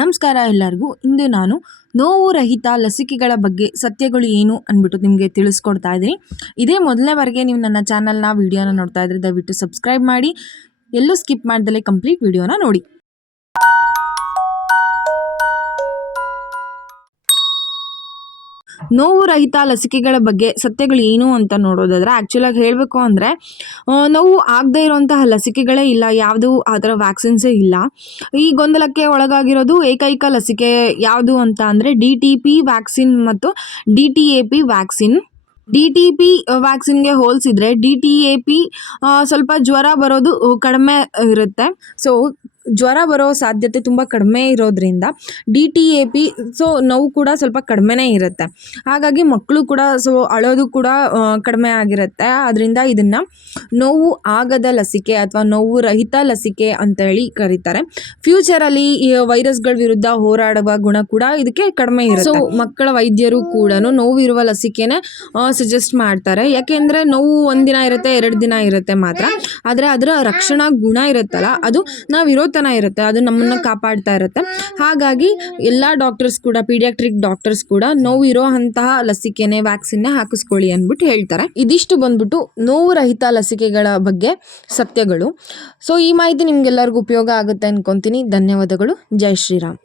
ನಮಸ್ಕಾರ ಎಲ್ಲರಿಗೂ. ಇಂದು ನಾನು ನೋವು ರಹಿತ ಲಸಿಕೆಗಳ ಬಗ್ಗೆ ಸತ್ಯಗಳು ಏನು ಅಂದ್ಬಿಟ್ಟು ನಿಮಗೆ ತಿಳಿಸ್ಕೊಡ್ತಾ ಇದ್ದೀನಿ. ಇದೇ ಮೊದಲನೇ ನೀವು ನನ್ನ ಚಾನಲ್ನ, ವಿಡಿಯೋನ ನೋಡ್ತಾ ಇದ್ರೆ ದಯವಿಟ್ಟು ಸಬ್ಸ್ಕ್ರೈಬ್ ಮಾಡಿ. ಎಲ್ಲೂ ಸ್ಕಿಪ್ ಮಾಡ್ದಲೇ ಕಂಪ್ಲೀಟ್ ವಿಡಿಯೋನ ನೋಡಿ. ನೋವು ರಹಿತ ಲಸಿಕೆಗಳ ಬಗ್ಗೆ ಸತ್ಯಗಳು ಏನು ಅಂತ ನೋಡೋದಾದ್ರೆ ಆ್ಯಕ್ಚುಲಾಗಿ ಹೇಳಬೇಕು ಅಂದರೆ ನೋವು ಆಗದೇ ಇರುವಂತಹ ಲಸಿಕೆಗಳೇ ಇಲ್ಲ, ಯಾವುದು ಆ ಥರ ವ್ಯಾಕ್ಸಿನ್ಸೇ ಇಲ್ಲ. ಈ ಗೊಂದಲಕ್ಕೆ ಒಳಗಾಗಿರೋದು ಏಕೈಕ ಲಸಿಕೆ ಯಾವುದು ಅಂತ ಅಂದರೆ ಡಿ ಟಿ ಪಿ ವ್ಯಾಕ್ಸಿನ್ ಮತ್ತು D T A P vaccine D T P ವ್ಯಾಕ್ಸಿನ್ಗೆ ಹೋಲಿಸಿದ್ರೆ ಡಿ ಟಿ ಎ ಪಿ ಸ್ವಲ್ಪ ಜ್ವರ ಬರೋದು ಕಡಿಮೆ ಇರುತ್ತೆ. ಸೊ ಜ್ವರ ಬರೋ ಸಾಧ್ಯತೆ ತುಂಬ ಕಡಿಮೆ ಇರೋದ್ರಿಂದ D T A P so ನೋವು ಕೂಡ ಸ್ವಲ್ಪ ಕಡಿಮೆನೇ ಇರುತ್ತೆ. ಹಾಗಾಗಿ ಮಕ್ಕಳು ಕೂಡ ಸೊ ಅಳೋದು ಕೂಡ ಕಡಿಮೆ ಆಗಿರುತ್ತೆ. ಅದರಿಂದ ಇದನ್ನು ನೋವು ಆಗದ ಲಸಿಕೆ ಅಥವಾ ನೋವು ರಹಿತ ಲಸಿಕೆ ಅಂತೇಳಿ ಕರೀತಾರೆ. ಫ್ಯೂಚರಲ್ಲಿ ಈ ವೈರಸ್ಗಳ ವಿರುದ್ಧ ಹೋರಾಡುವ ಗುಣ ಕೂಡ ಇದಕ್ಕೆ ಕಡಿಮೆ ಇರುತ್ತೆ. ಸೊ ಮಕ್ಕಳ ವೈದ್ಯರು ಕೂಡ ನೋವಿರುವ ಲಸಿಕೆನೇ ಸಜೆಸ್ಟ್ ಮಾಡ್ತಾರೆ. ಯಾಕೆಂದರೆ ನೋವು ಒಂದಿನ ಇರುತ್ತೆ, ಎರಡು ದಿನ ಇರುತ್ತೆ ಮಾತ್ರ. ಆದರೆ ಅದರ ರಕ್ಷಣಾ ಗುಣ ಇರುತ್ತಲ್ಲ, ಅದು ನಾವು ತನ ಇರುತ್ತೆ, ಅದು ನಮ್ಮನ್ನ ಕಾಪಾಡ್ತಾ ಇರುತ್ತೆ. ಹಾಗಾಗಿ ಎಲ್ಲ ಡಾಕ್ಟರ್ಸ್ ಕೂಡ ಪೀಡಿಯಾಟ್ರಿಕ್ ಡಾಕ್ಟರ್ಸ್ ಕೂಡ ನೋವು ಇರೋ ಅಂತಹ ಲಸಿಕೆನೆ ವ್ಯಾಕ್ಸಿನ್ ಹಾಕಿಸ್ಕೊಳ್ಳಿ ಅಂದ್ಬಿಟ್ಟು ಹೇಳ್ತಾರೆ. ಇದಿಷ್ಟು ಬಂದ್ಬಿಟ್ಟು ನೋವು ರಹಿತ ಲಸಿಕೆಗಳ ಬಗ್ಗೆ ಸತ್ಯಗಳು. ಸೊ ಈ ಮಾಹಿತಿ ನಿಮ್ಗೆಲ್ಲರಿಗೂ ಉಪಯೋಗ ಆಗುತ್ತೆ ಅನ್ಕೊಂತೀನಿ. ಧನ್ಯವಾದಗಳು. ಜೈ ಶ್ರೀರಾಮ್.